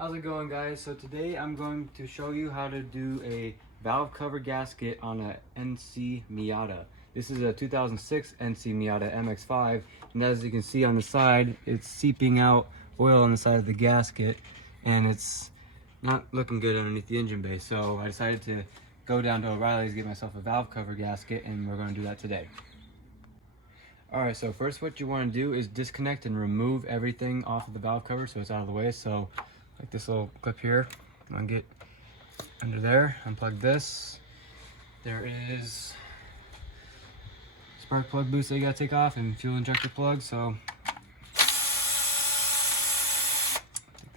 How's it going, guys? So today I'm going to show you how to do a valve cover gasket on a NC Miata. This is a 2006 NC Miata MX-5, and as you can see on the side, it's seeping out oil on the side of the gasket, and it's not looking good underneath the engine bay. So I decided to go down to O'Reilly's, get myself a valve cover gasket, and we're going to do that today. Alright, so first what you want to do is disconnect and remove everything off of the valve cover so it's out of the way. So like this little clip here, I'm gonna get under there, unplug this. There is spark plug boost that you gotta take off and fuel injector plug, so take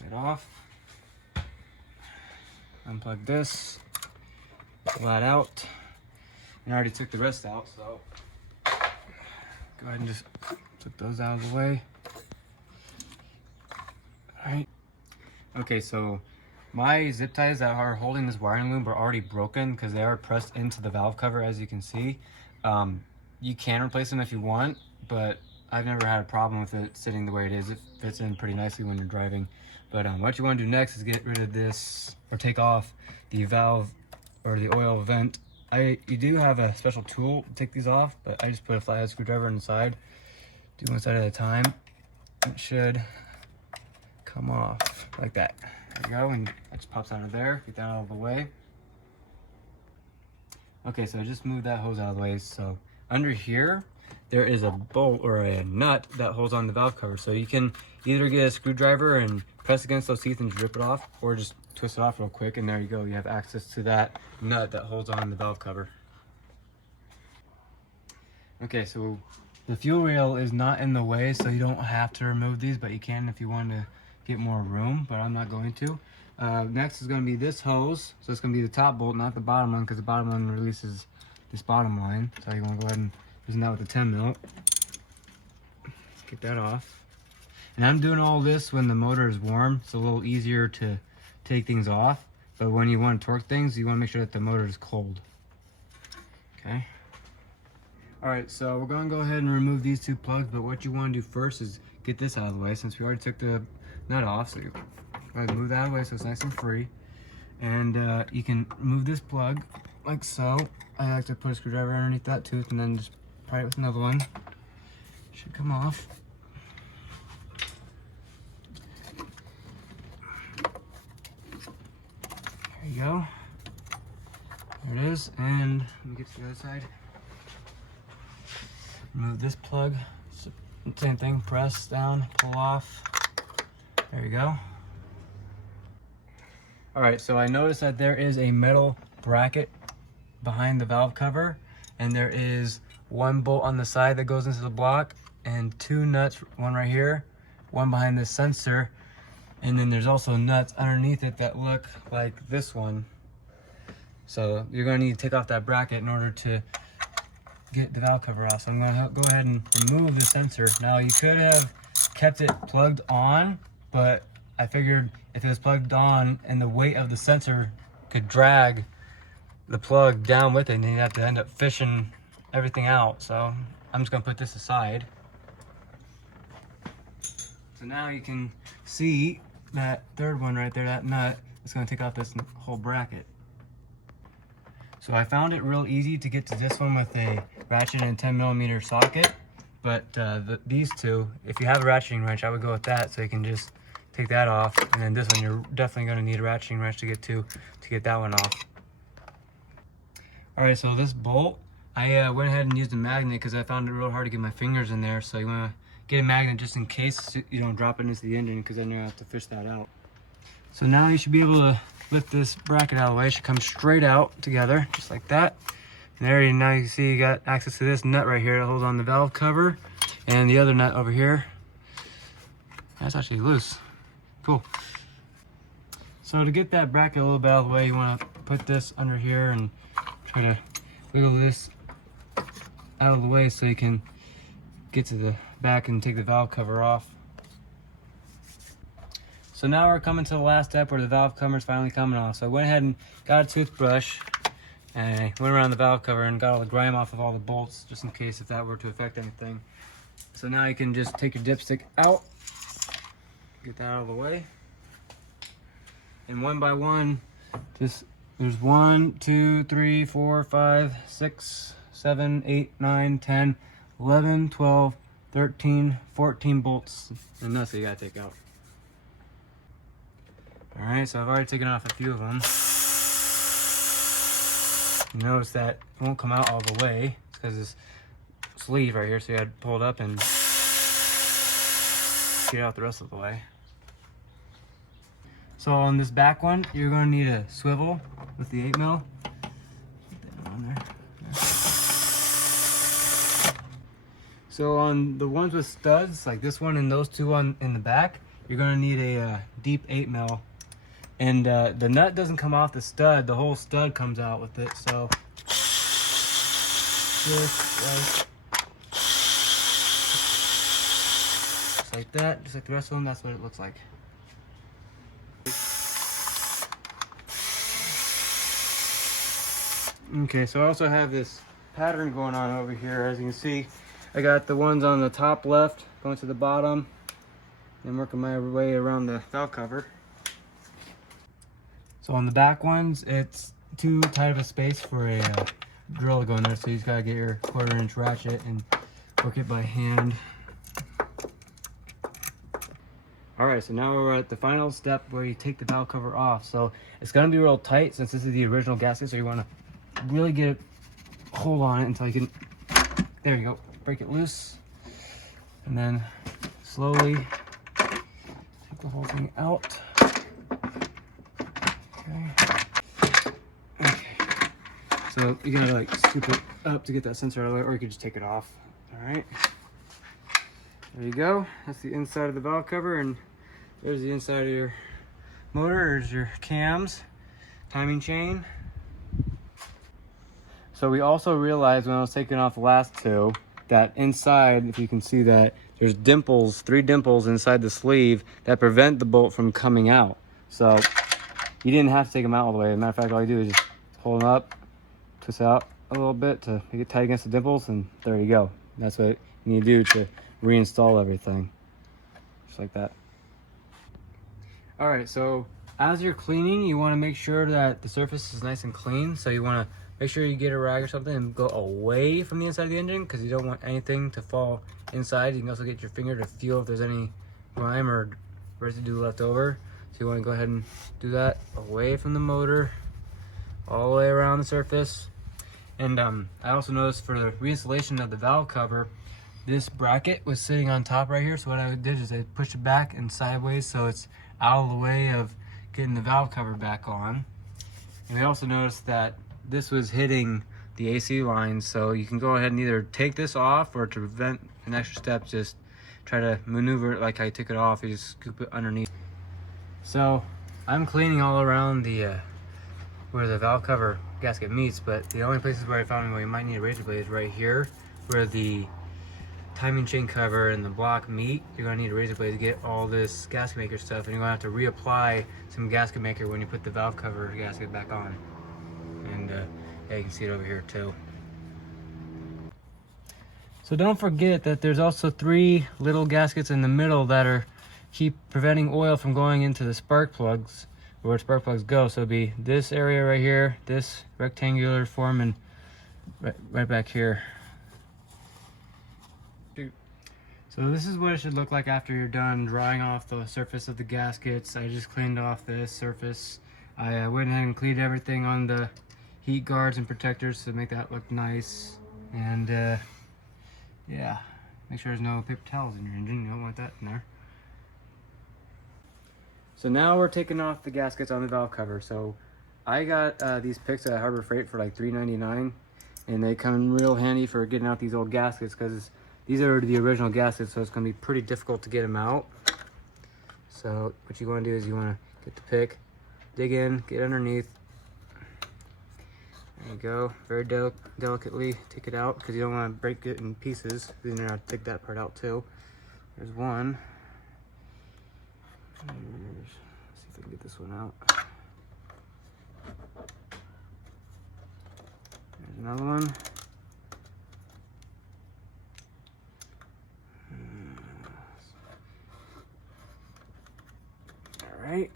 that off. Unplug this, pull that out. And I already took the rest out, so go ahead and just took those out of the way. Alright. Okay, so my zip ties that are holding this wiring loop are already broken because they are pressed into the valve cover, as you can see. You can replace them if you want, but I've never had a problem with it sitting the way it is. It fits in pretty nicely when you're driving. But what you want to do next is get rid of this, or take off the valve or the oil vent. You do have a special tool to take these off, but I just put a flathead screwdriver inside. Do one side at a time. It should come off like that. There you go, and it just pops out of there. Get that out of the way. Okay, so I just moved that hose out of the way. So under here, there is a bolt or a nut that holds on the valve cover. So you can either get a screwdriver and press against those teeth and rip it off, or just twist it off real quick, and there you go. You have access to that nut that holds on the valve cover. Okay, so the fuel rail is not in the way, so you don't have to remove these, but you can if you want to get more room, but I'm not going to. Next is going to be this hose. So it's going to be the top bolt, not the bottom one, because the bottom one releases this bottom line. So you want to go ahead and loosen that with a 10 mil. Let's get that off. And I'm doing all this when the motor is warm. It's a little easier to take things off, but when you want to torque things, you want to make sure that the motor is cold. Okay. Alright, so we're going to go ahead and remove these two plugs, but what you want to do first is get this out of the way, since we already took the nut off. So you go ahead and move that out of the way so it's nice and free. And you can move this plug like so. I like to put a screwdriver underneath that tooth and then just pry it with another one. Should come off. There you go. There it is. And let me get to the other side. Remove this plug. Same thing. Press down, pull off. There you go. Alright, so I noticed that there is a metal bracket behind the valve cover, and there is one bolt on the side that goes into the block, and two nuts, one right here, one behind this sensor, and then there's also nuts underneath it that look like this one. So you're going to need to take off that bracket in order to get the valve cover off. So I'm going to go ahead and remove the sensor. Now you could have kept it plugged on, but I figured if it was plugged on and the weight of the sensor could drag the plug down with it, and then you'd have to end up fishing everything out. So I'm just gonna put this aside. So now you can see that third one right there, that nut, is gonna take off this whole bracket. So I found it real easy to get to this one with a ratchet and 10mm socket, but these two, if you have a ratcheting wrench, I would go with that, so you can just take that off. And then this one, you're definitely going to need a ratcheting wrench to get that one off. Alright, so this bolt, I went ahead and used a magnet because I found it real hard to get my fingers in there. So you want to get a magnet just in case you don't drop it into the engine, because then you have to fish that out. So now you should be able to lift this bracket out of the way. It should come straight out together, just like that. And there, now you can see you got access to this nut right here that holds on the valve cover, and the other nut over here. That's actually loose. Cool. So to get that bracket a little bit out of the way, you want to put this under here and try to wiggle this out of the way so you can get to the back and take the valve cover off. So now we're coming to the last step where the valve cover is finally coming off. So I went ahead and got a toothbrush and I went around the valve cover and got all the grime off of all the bolts, just in case if that were to affect anything. So now you can just take your dipstick out, get that out of the way. and one by one, just there's 1, 2, 3, 4, 5, 6, 7, 8, 9, 10, 11, 12, 13, 14 bolts and nuts that you gotta take out. All right, so I've already taken off a few of them. You notice that it won't come out all the way. It's because this sleeve right here, so you had to pull it up and get out the rest of the way. So on this back one, you're going to need a swivel with the 8mm. Put that on there. So on the ones with studs, like this one and those two in the back, you're going to need a deep 8mm. And the nut doesn't come off the stud, the whole stud comes out with it. So just like that, just like the rest of them, that's what it looks like. Okay, so I also have this pattern going on over here. As you can see, I got the ones on the top left going to the bottom and working my way around the valve cover. So on the back ones, it's too tight of a space for a drill to go in there, so you just gotta get your 1/4-inch ratchet and work it by hand. Alright, so now we're at the final step where you take the valve cover off. So it's gonna be real tight since this is the original gasket, so you wanna really get a hold on it until you can, there you go, break it loose. And then slowly take the whole thing out. Okay. So you gotta like scoop it up to get that sensor out of the way, or you could just take it off. Alright. There you go. That's the inside of the valve cover, and there's the inside of your motor. There's your cams, timing chain. So we also realized when I was taking off the last two that inside, if you can see that, there's dimples, 3 dimples inside the sleeve that prevent the bolt from coming out. So you didn't have to take them out all the way. As a matter of fact, all you do is just pull them up, twist out a little bit to make it tight against the dimples, and there you go. That's what you need to do to reinstall everything. Just like that. Alright, so as you're cleaning, you want to make sure that the surface is nice and clean. So you want to make sure you get a rag or something and go away from the inside of the engine, because you don't want anything to fall inside. You can also get your finger to feel if there's any grime or residue left over. So you want to go ahead and do that away from the motor, all the way around the surface. And I also noticed for the reinstallation of the valve cover, this bracket was sitting on top right here. So what I did is I pushed it back and sideways so it's out of the way of getting the valve cover back on. And I also noticed that this was hitting the AC lines, so you can go ahead and either take this off, or to prevent an extra step, just try to maneuver it like I took it off. You just scoop it underneath. So I'm cleaning all around the where the valve cover gasket meets, but the only places where I found where you might need a razor blade is right here, where the timing chain cover and the block meet. You're gonna need a razor blade to get all this gasket maker stuff, and you're gonna have to reapply some gasket maker when you put the valve cover gasket back on. And yeah, you can see it over here too. So don't forget that there's also 3 little gaskets in the middle that keep preventing oil from going into the spark plugs, where spark plugs go. So it'll be this area right here, this rectangular form, and right back here. So this is what it should look like after you're done drying off the surface of the gaskets. I just cleaned off this surface. I went ahead and cleaned everything on the heat guards and protectors to make that look nice. And yeah, make sure there's no paper towels in your engine. You don't want that in there. So now we're taking off the gaskets on the valve cover. So I got these picks at Harbor Freight for like $3.99, and they come in real handy for getting out these old gaskets, because these are the original gaskets, so it's going to be pretty difficult to get them out. So what you want to do is you want to get the pick, dig in, get underneath. There you go. Very delicately take it out, because you don't want to break it in pieces. Then you're going to take that part out too. There's one. Let's see if I can get this one out. There's another one. Alright.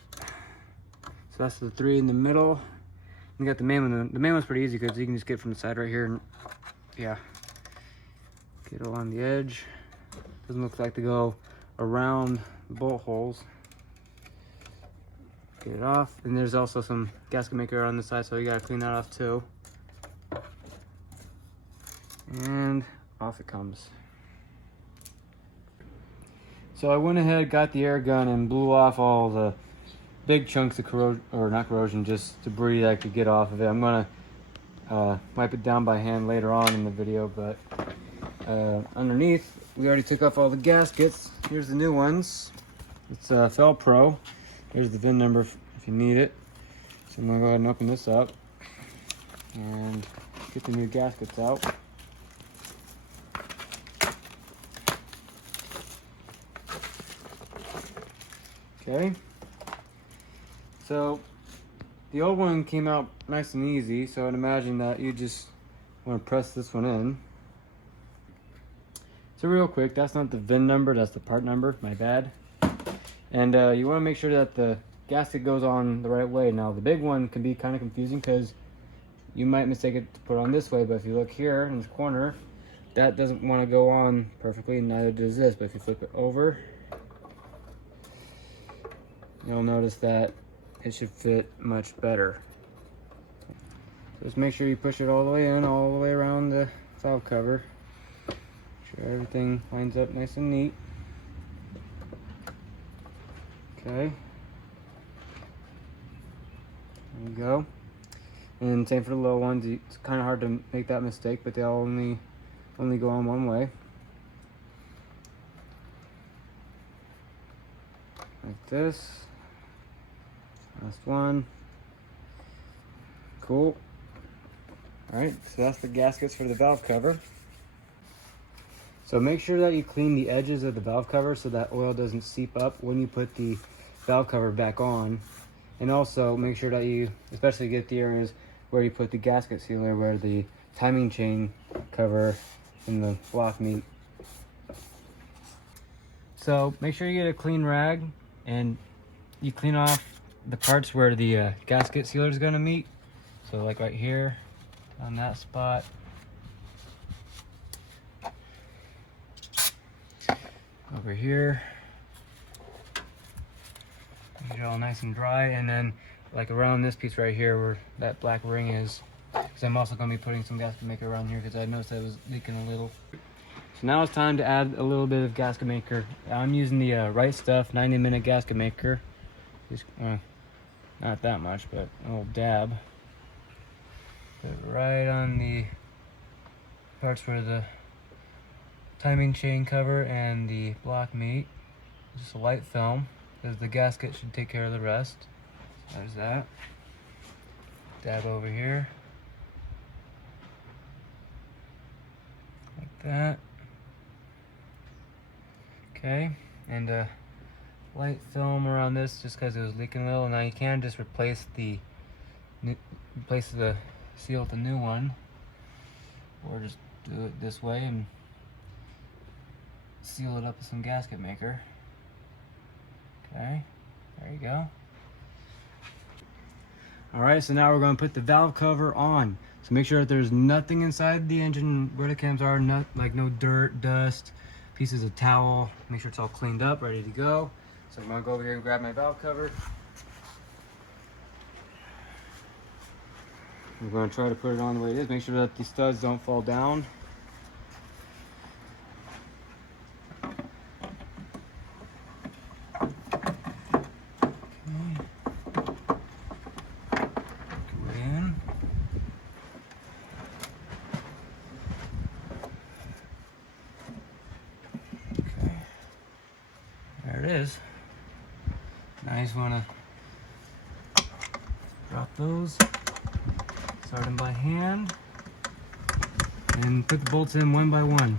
So that's the 3 in the middle. You got the main one. The main one's pretty easy because you can just get from the side right here and yeah, get it along the edge. Doesn't look like to go around the bolt holes. Get it off. And there's also some gasket maker on the side, so you gotta clean that off too. And off it comes. So I went ahead, got the air gun, and blew off all the big chunks of corrosion, or not corrosion, just debris that I could get off of it. I'm gonna wipe it down by hand later on in the video, but underneath, we already took off all the gaskets. Here's the new ones. It's Felpro. Here's the VIN number if you need it. So I'm gonna go ahead and open this up and get the new gaskets out. Okay, so the old one came out nice and easy, so I'd imagine that you just want to press this one in. So real quick, that's not the VIN number, that's the part number, my bad. And you want to make sure that the gasket goes on the right way. Now the big one can be kind of confusing because you might mistake it to put on this way, but if you look here in this corner, that doesn't want to go on perfectly, and neither does this. But if you flip it over, you'll notice that it should fit much better. Just make sure you push it all the way in, all the way around the valve cover. Make sure everything lines up nice and neat. Okay. There you go. And same for the low ones. It's kind of hard to make that mistake, but they all only go on one way. Like this. Last one. Cool. Alright, so that's the gaskets for the valve cover. So make sure that you clean the edges of the valve cover so that oil doesn't seep up when you put the valve cover back on. And also make sure that you especially get the areas where you put the gasket sealer, where the timing chain cover and the block meet. So make sure you get a clean rag and you clean off the parts where the gasket sealer is going to meet. So like right here on that spot. Over here. Get it all nice and dry, and then like around this piece right here where that black ring is, because I'm also going to be putting some gasket maker around here because I noticed that it was leaking a little. So now it's time to add a little bit of gasket maker. I'm using the Right Stuff 90-minute gasket maker. Just not that much, but a little dab. Put it right on the parts where the timing chain cover and the block meet. Just a light film, because the gasket should take care of the rest. So there's that. Dab over here. Like that. Okay, and light film around this just because it was leaking a little. Now you can just replace the seal with the new one, or just do it this way and seal it up with some gasket maker. Okay, there you go. Alright, so now we're going to put the valve cover on. So make sure that there's nothing inside the engine where the cams are, like no dirt, dust, pieces of towel. Make sure it's all cleaned up, ready to go. So I'm going to go over here and grab my valve cover. I'm going to try to put it on the way it is. Make sure that the studs don't fall down. There it is. Now you just want to drop those, start them by hand, and put the bolts in one by one.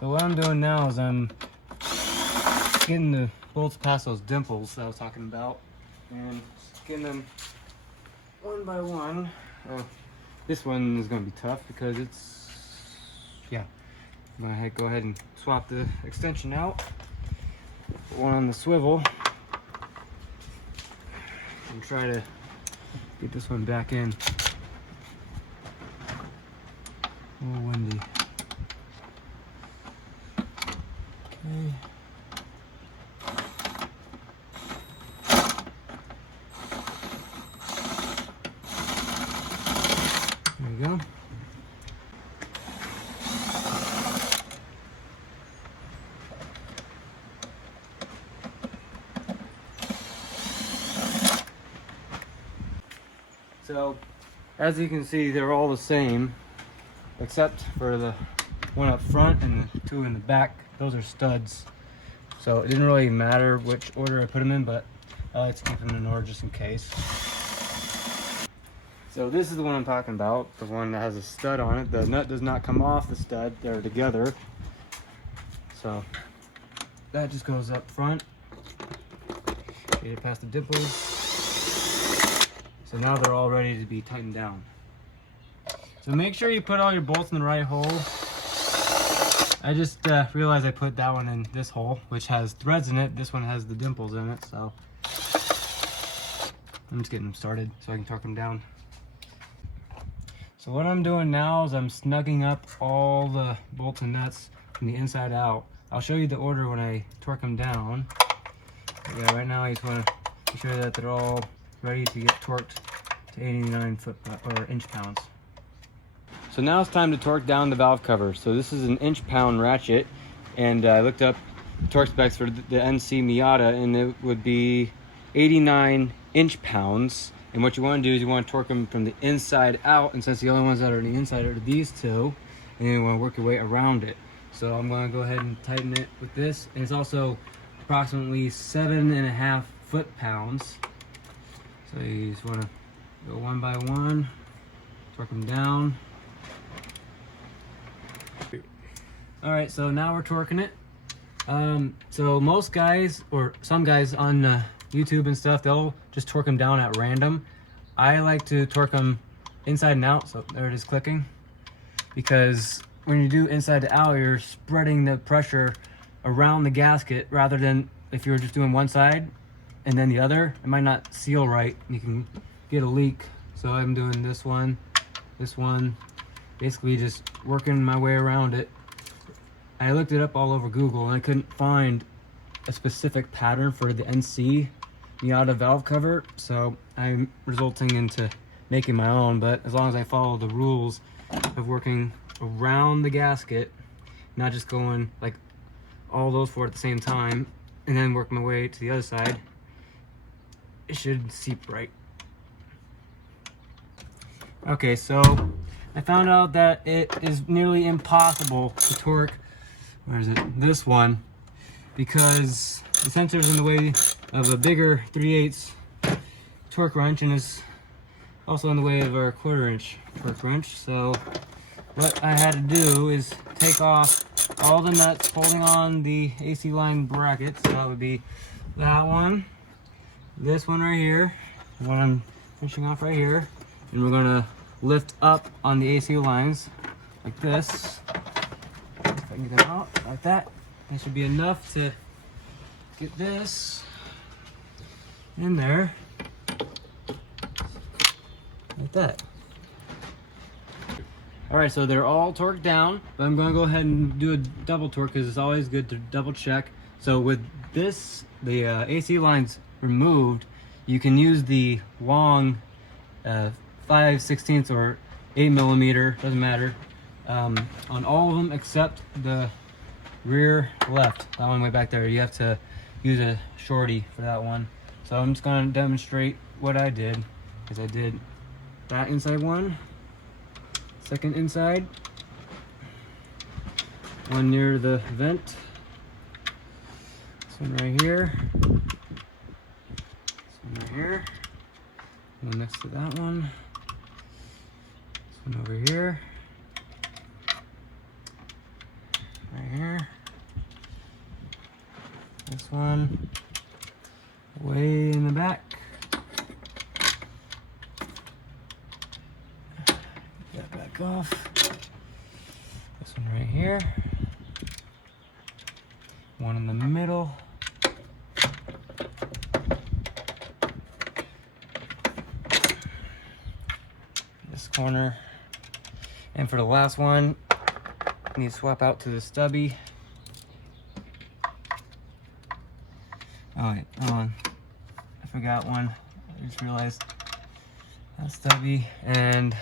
So what I'm doing now is I'm getting the bolts past those dimples that I was talking about, and just getting them one by one. This one is going to be tough because it's, yeah, I'm gonna go ahead and swap the extension out. Put one on the swivel and try to get this one back in. A little windy. Okay. There we go. So, as you can see, they're all the same, except for the one up front and the two in the back. Those are studs. So it didn't really matter which order I put them in, but I like to keep them in order just in case. So this is the one I'm talking about, the one that has a stud on it. The nut does not come off the stud, they're together. So that just goes up front. Get it past the dimples. So now they're all ready to be tightened down. So make sure you put all your bolts in the right hole. I just realized I put that one in this hole, which has threads in it. This one has the dimples in it, so I'm just getting them started so I can torque them down. So what I'm doing now is I'm snugging up all the bolts and nuts from the inside out. I'll show you the order when I torque them down. But yeah, right now I just want to make sure that they're all ready to get torqued to 89 inch-pounds. So now it's time to torque down the valve cover. So this is an inch-pound ratchet, and I looked up torque specs for the NC Miata, and it would be 89 inch-pounds. And what you want to do is you want to torque them from the inside out, and since the only ones that are on the inside are these two, and then you want to work your way around it. So I'm going to go ahead and tighten it with this, and it's also approximately 7.5 foot-pounds. So you just want to go one by one, torque them down. Alright, so now we're torquing it. So most guys, or some guys on YouTube and stuff, they'll just torque them down at random. I like to torque them inside and out, so there it is clicking. Because when you do inside to out, you're spreading the pressure around the gasket rather than if you were just doing one side and then the other. It might not seal right. You can get a leak. So I'm doing this one, basically just working my way around it. I looked it up all over Google and I couldn't find a specific pattern for the NC Miata valve cover, so I'm resulting into making my own. But as long as I follow the rules of working around the gasket, not just going like all those four at the same time and then work my way to the other side, it should seep right. Okay, so I found out that it is nearly impossible to torque, where is it, this one, because the sensor is in the way of a bigger 3/8 torque wrench and is also in the way of our 1/4 inch torque wrench. So what I had to do is take off all the nuts holding on the AC line brackets. So that would be that one, this one right here, the one I'm finishing off right here, and we're gonna lift up on the AC lines like this. If I can get them out like that, that should be enough to get this in there like that. Alright, so they're all torqued down, but I'm going to go ahead and do a double torque because it's always good to double check. So with this, the AC lines removed, you can use the long 5/16 or 8mm, doesn't matter, on all of them except the rear left, that one way back there. You have to use a shorty for that one. So I'm just going to demonstrate what I did, because I did that inside one, second inside, one near the vent, this one right here, this one right here, one next to that one, this one over here, right here, this one way in the back, get that back off, this one right here, one in the middle. This corner. And for the last one, I need to swap out to the stubby. Oh wait, hold on. I forgot one. I just realized that's stubby, and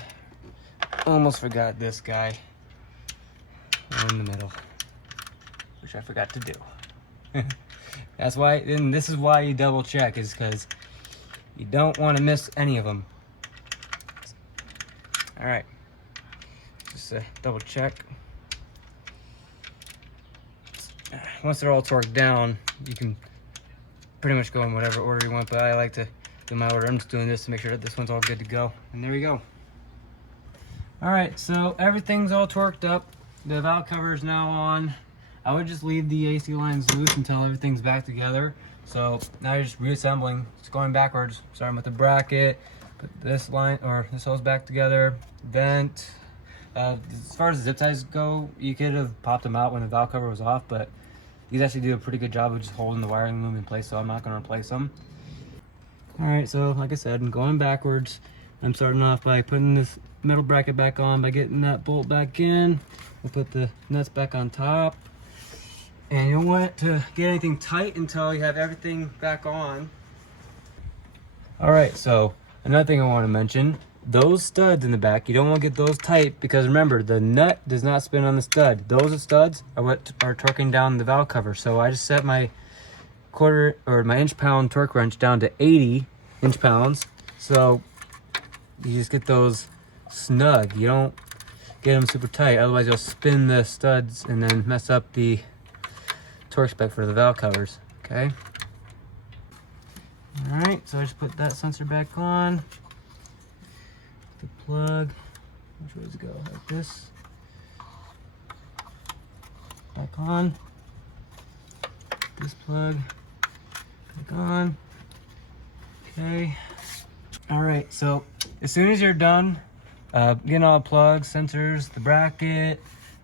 almost forgot this guy in the middle, which I forgot to do. That's why, and this is why you double check, is because you don't want to miss any of them. All right, just double check. Once they're all torqued down, you can pretty much go in whatever order you want, but I like to do my order. I'm just doing this to make sure that this one's all good to go. And there we go. All right, so everything's all torqued up. The valve cover is now on. I would just leave the AC lines loose until everything's back together. So now you're just reassembling. It's going backwards, starting with the bracket, put this line, or this hose back together, vent. As far as the zip ties go, you could have popped them out when the valve cover was off, but these actually do a pretty good job of just holding the wiring loom in place, so I'm not going to replace them. All right, so like I said, I'm going backwards. I'm starting off by putting this metal bracket back on, by getting that bolt back in. We'll put the nuts back on top. And you don't want it to get anything tight until you have everything back on. All right, so another thing I want to mention, those studs in the back, you don't want to get those tight, because remember, the nut does not spin on the stud. Those studs are what are torquing down the valve cover. So I just set my my inch-pound torque wrench down to 80 inch-pounds. So you just get those snug. You don't get them super tight, otherwise you'll spin the studs and then mess up the torque spec for the valve covers. Okay. All right, so I just put that sensor back on. The plug, which way does it go? Like this. Back on. This plug back on. Okay. All right, so as soon as you're done getting all the plugs, sensors, the bracket,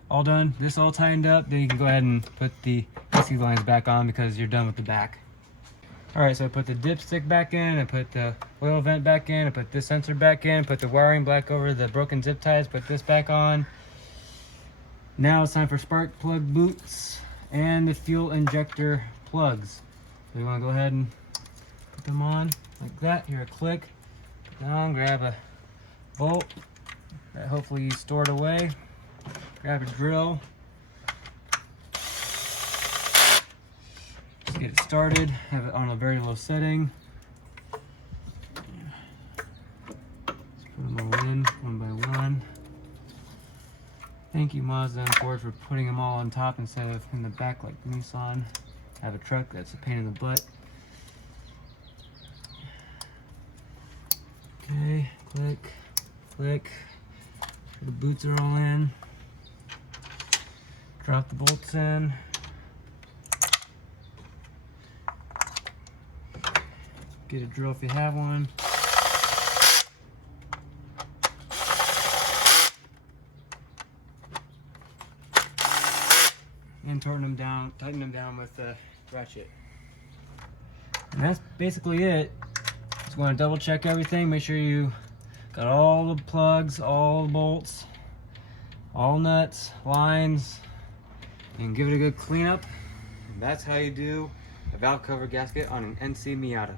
all done, this all tightened up, then you can go ahead and put the AC lines back on, because you're done with the back. All right, so I put the dipstick back in, I put the oil vent back in, I put this sensor back in, put the wiring back over the broken zip ties, put this back on. Now it's time for spark plug boots and the fuel injector plugs. So you want to go ahead and put them on like that. Hear a click. Put it on, grab a bolt that hopefully you stored away. Grab a drill. Just get it started. Have it on a very low setting. Just put them all in one by one. Thank you, Mazda and Ford, for putting them all on top instead of in the back like Nissan. I have a truck that's a pain in the butt. Okay, click, click. The boots are all in. Drop the bolts in. Get a drill if you have one. And tighten them down with the ratchet. And that's basically it. Just want to double check everything, make sure you got all the plugs, all the bolts, all nuts, lines, and give it a good cleanup. And that's how you do a valve cover gasket on an NC Miata.